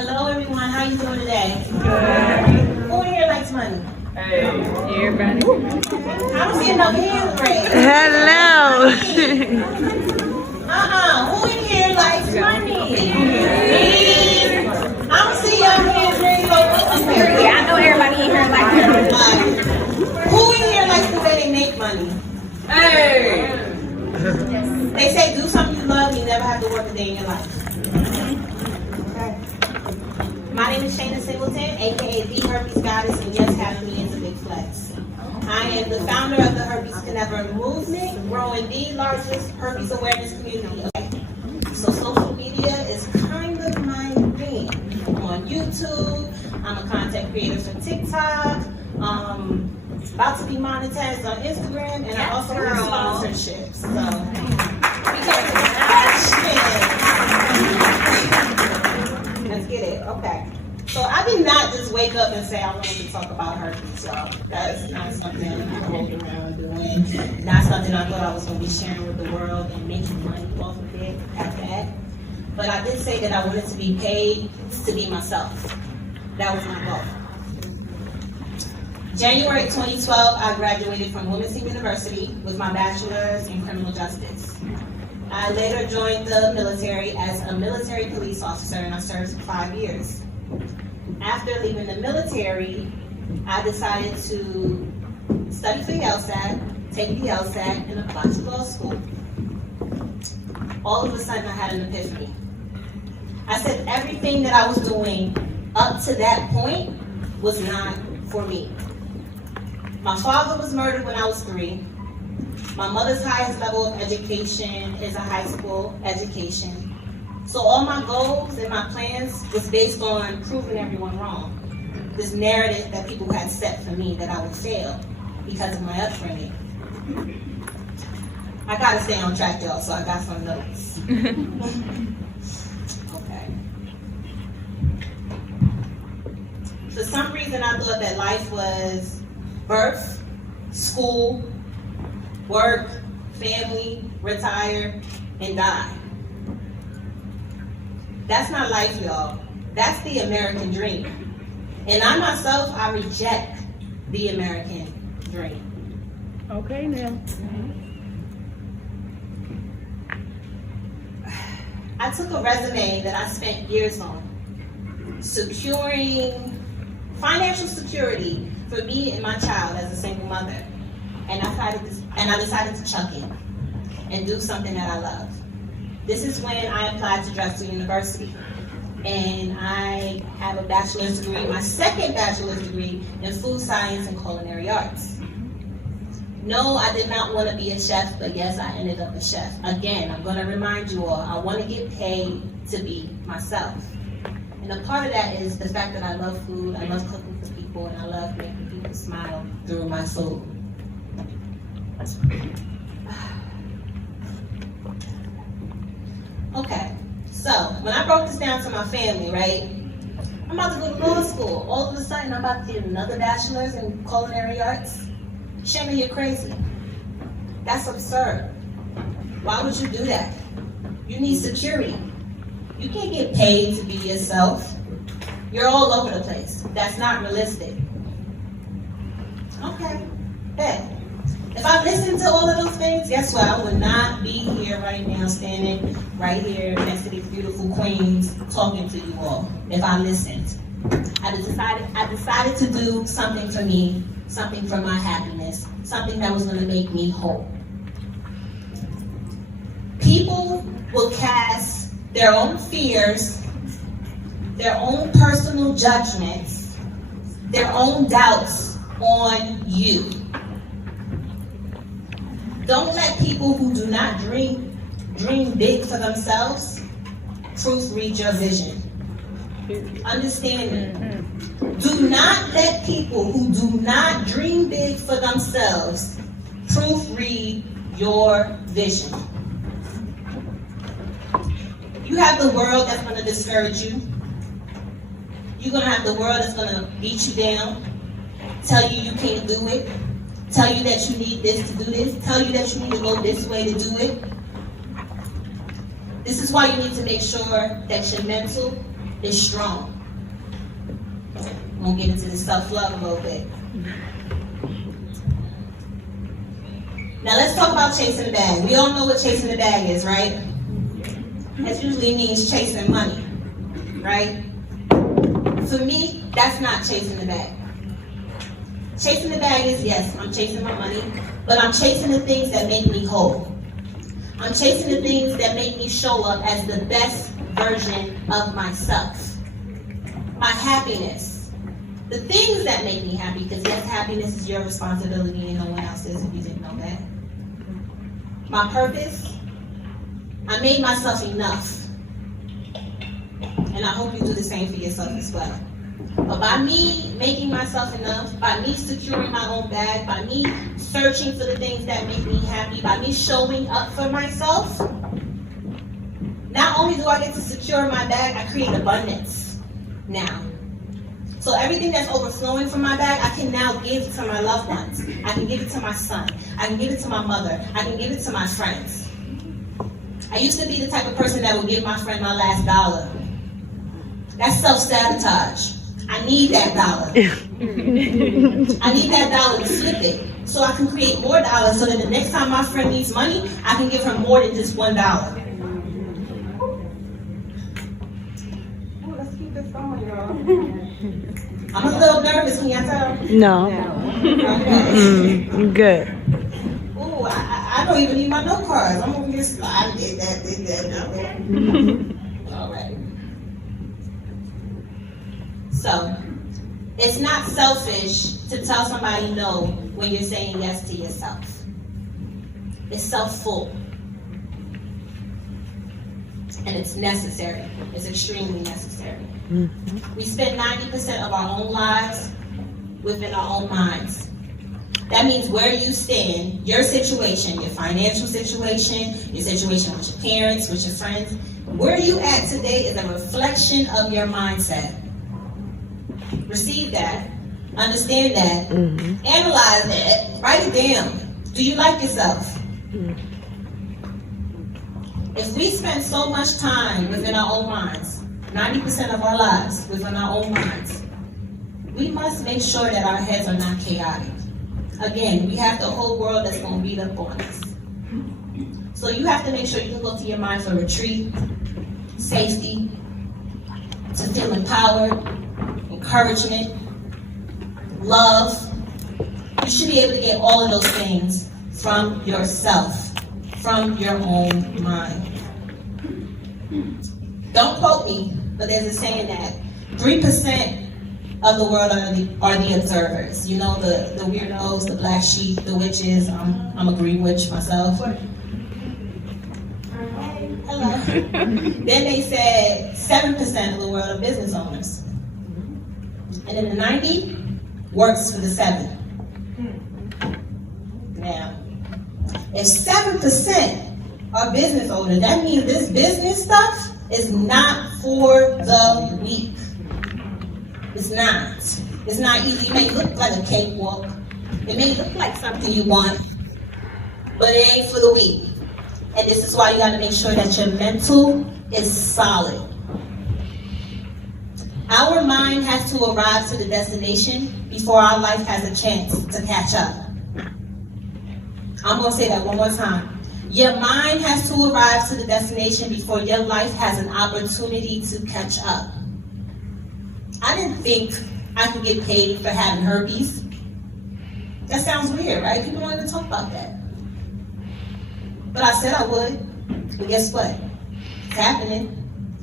Hello everyone, how you doing today? Good. Who in here likes money? Hey. Everybody. I don't see enough hands raised. Hello. Who in here likes money? I don't see your hands raised over here. Yeah, I know everybody in here likes money. Who in here likes the way they make money? Hey. They say do something you love, you never have to work a day in your life. Okay. My name is Shana Singleton, aka the Herpes Goddess, and yes, having me is a big flex. I am the founder of the Herpes Can Never movement, growing the largest herpes awareness community. Okay. So social media is kind of my thing. I'm on YouTube, I'm a content creator for TikTok, about to be monetized on Instagram, and I also have sponsorships. So, because of the let's get it. Okay. So I did not just wake up and say I wanted to talk about herpes, y'all. That's not something I'm holding around doing. Not something I thought I was going to be sharing with the world and making money off of it at that. But I did say that I wanted to be paid to be myself. That was my goal. January 2012, I graduated from Singleton University with my bachelor's in criminal justice. I later joined the military as a military police officer, and I served for 5 years. After leaving the military, I decided to study for the LSAT, take the LSAT, and apply to law school. All of a sudden, I had an epiphany. I said everything that I was doing up to that point was not for me. My father was murdered when I was 3. My mother's highest level of education is a high school education. So all my goals and my plans was based on proving everyone wrong. This narrative that people had set for me that I would fail because of my upbringing. I gotta stay on track, y'all, so I got some notes. Okay. For some reason, I thought that life was birth, school, work, family, retire, and die. That's not life, y'all. That's the American dream. And I myself, I reject the American dream. Okay now. I took a resume that I spent years on, securing financial security for me and my child as a single mother. And I decided to chuck it and do something that I love. This is when I applied to Drexel University. And I have a bachelor's degree, my second bachelor's degree in food science and culinary arts. No, I did not want to be a chef, but yes, I ended up a chef. Again, I'm going to remind you all, I want to get paid to be myself. And a part of that is the fact that I love food, I love cooking for people, and I love making people smile through my food. Okay, so when I broke this down to my family, right, I'm about to go to law school. All of a sudden, I'm about to get another bachelor's in culinary arts. Shana, you're crazy. That's absurd. Why would you do that? You need security. You can't get paid to be yourself. You're all over the place. That's not realistic. Okay, bet. If I listened to all of those things, guess what? I would not be here right now, standing right here next to these beautiful queens, talking to you all. If I listened, I decided to do something for me, something for my happiness, something that was going to make me whole. People will cast their own fears, their own personal judgments, their own doubts on you. Don't let people who do not dream big for themselves proofread your vision. Understand me. Do not let people who do not dream big for themselves proofread your vision. You have the world that's going to discourage you. You're going to have the world that's going to beat you down, tell you you can't do it, tell you that you need this to do this, tell you that you need to go this way to do it. This is why you need to make sure that your mental is strong. I'm gonna get into this self-love a little bit. Now let's talk about chasing the bag. We all know what chasing the bag is, right? That usually means chasing money, right? For me, that's not chasing the bag. Chasing the bag is, yes, I'm chasing my money, but I'm chasing the things that make me whole. I'm chasing the things that make me show up as the best version of myself. My happiness. The things that make me happy, because yes, happiness is your responsibility and no one else's if you didn't know that. My purpose. I made myself enough. And I hope you do the same for yourself as well. But by me making myself enough, by me securing my own bag, by me searching for the things that make me happy, by me showing up for myself, not only do I get to secure my bag, I create abundance now. So everything that's overflowing from my bag, I can now give to my loved ones. I can give it to my son. I can give it to my mother. I can give it to my friends. I used to be the type of person that would give my friend my last dollar. That's self-sabotage. I need that dollar. I need that dollar to flip it so I can create more dollars so that the next time my friend needs money, I can give her more than just $1. Oh, let's keep this going, y'all. I'm a little nervous, can y'all tell? No. Okay. Good. Ooh, I don't even need my note cards. I'm over here sliding, did that. All right. So, it's not selfish to tell somebody no when you're saying yes to yourself. It's self-full. And it's necessary. It's extremely necessary. Mm-hmm. We spend 90% of our own lives within our own minds. That means where you stand, your situation, your financial situation, your situation with your parents, with your friends, where you at today is a reflection of your mindset. Receive that, understand that, analyze that, write it down. Do you like yourself? If we spend so much time within our own minds, 90% of our lives within our own minds, we must make sure that our heads are not chaotic. Again, we have the whole world that's going to beat up on us. So you have to make sure you can go to your mind for retreat, safety, to feel empowered, encouragement, love. You should be able to get all of those things from yourself, from your own mind. Don't quote me, but there's a saying that 3% of the world are the observers. You know, the weirdos, the black sheep, the witches. I'm a green witch myself. Hello. Then they said 7% of the world are business owners. And then the 90 works for the 7. Now, if 7% are business owners, that means this business stuff is not for the weak. It's not. It's not easy. It may look like a cakewalk. It may look like something you want, but it ain't for the weak. And this is why you got to make sure that your mental is solid. Our mind has to arrive to the destination before our life has a chance to catch up. I'm going to say that one more time. Your mind has to arrive to the destination before your life has an opportunity to catch up. I didn't think I could get paid for having herpes. That sounds weird, right? People don't even talk about that. But I said I would. But guess what? It's happening.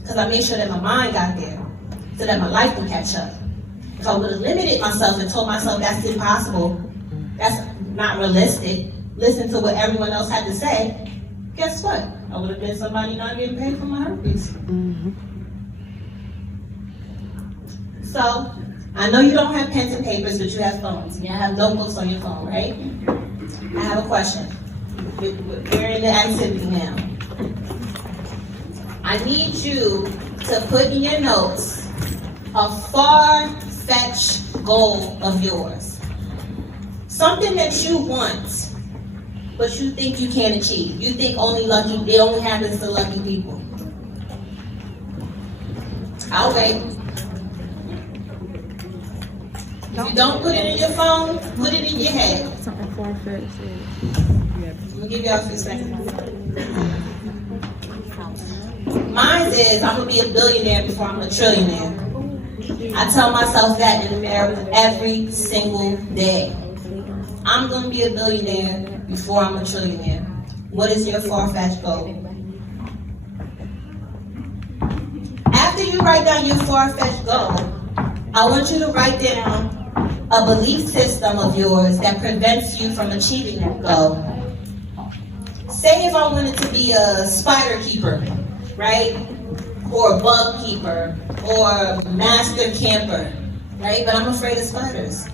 Because I made sure that my mind got there. So that my life would catch up. If I would have limited myself and told myself that's impossible, that's not realistic, listen to what everyone else had to say, guess what? I would have been somebody not getting paid for my herpes. So, I know you don't have pens and papers, but you have phones. You have notebooks on your phone, right? I have a question. We're in the activity now. I need you to put in your notes a far-fetched goal of yours. Something that you want, but you think you can't achieve. You think it only happens to lucky people. I'll wait. If you don't put it in your phone, put it in your head. Something far-fetched. I'm gonna give y'all a few seconds. Mine is I'm gonna be a billionaire before I'm a trillionaire. I tell myself that in the mirror every single day. I'm gonna be a billionaire before I'm a trillionaire. What is your far-fetched goal? After you write down your far-fetched goal, I want you to write down a belief system of yours that prevents you from achieving that goal. Say if I wanted to be a spider keeper, right? Or a bug keeper, or a master camper, right? But I'm afraid of spiders.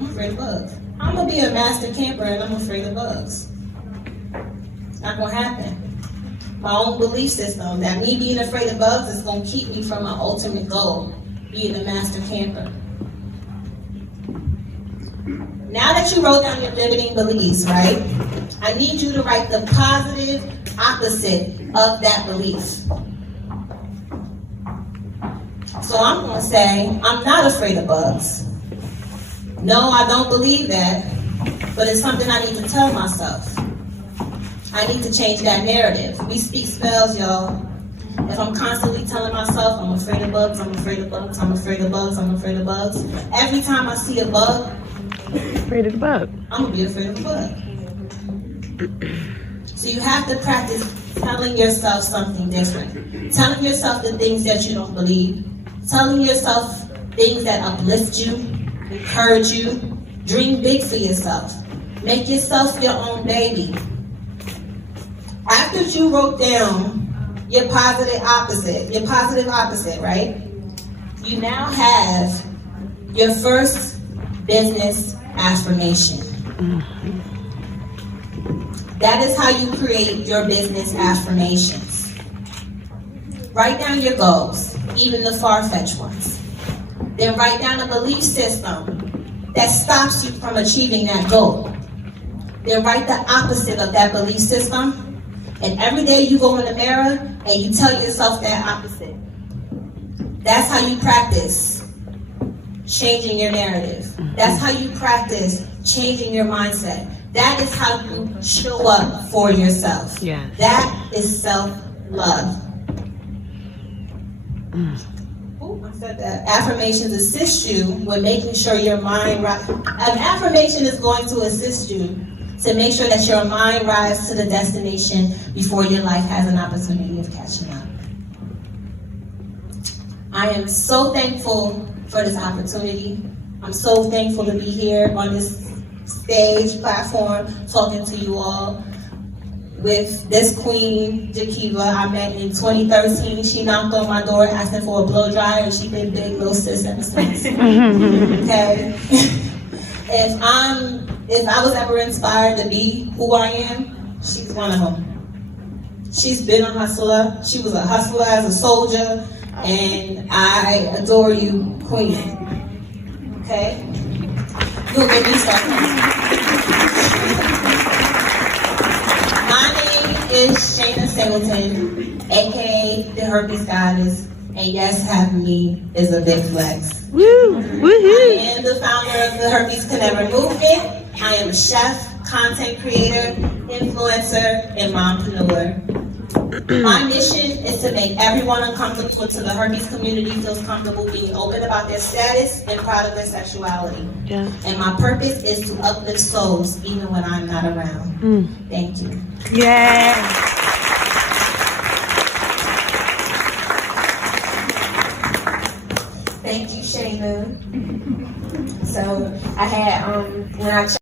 I'm afraid of bugs. I'm gonna be a master camper and I'm afraid of bugs. Not gonna happen. My own belief system that me being afraid of bugs is gonna keep me from my ultimate goal, being a master camper. Now that you wrote down your limiting beliefs, right? I need you to write the positive opposite of that belief. So I'm going to say, I'm not afraid of bugs. No, I don't believe that, but it's something I need to tell myself. I need to change that narrative. We speak spells, y'all. If I'm constantly telling myself, I'm afraid of bugs, I'm afraid of bugs, I'm afraid of bugs, I'm afraid of bugs, every time I see a bug, Afraid of the bug. I'm going to be afraid of the bug. So you have to practice telling yourself something different. Telling yourself the things that you don't believe. Telling yourself things that uplift you, encourage you. Dream big for yourself. Make yourself your own baby. After you wrote down your positive opposite, right? You now have your first business affirmation. That is how you create your business affirmations. Write down your goals, even the far-fetched ones. Then write down a belief system that stops you from achieving that goal. Then write the opposite of that belief system. And every day you go in the mirror and you tell yourself that opposite. That's how you practice changing your narrative. That's how you practice changing your mindset. That is how you show up for yourself. Yes. That is self-love. Ooh, I said that. Affirmations assist you with making sure your mind right. An affirmation is going to assist you to make sure that your mind rises to the destination before your life has an opportunity of catching up. I am so thankful for this opportunity. I'm so thankful to be here on this stage platform talking to you all with this queen, Jakeeva. I met in 2013. She knocked on my door asking for a blow dryer, and she's been big little sis ever since. Okay? If I was ever inspired to be who I am, she's one of them. She's been a hustler. She was a hustler as a soldier, and I adore you, queen. Okay? You'll get me started. My name is Shana Singleton, aka the Herpes Goddess, and yes, having me is a big flex. Woo! Woohoo! I am the founder of the Herpes Can Never Movement. I am a chef, content creator, influencer, and mompreneur. My mission is to make everyone uncomfortable until the herpes community feels comfortable being open about their status and proud of their sexuality. Yeah. And my purpose is to uplift souls even when I'm not around. Thank you. Yeah. Thank you, Shana. So I had when I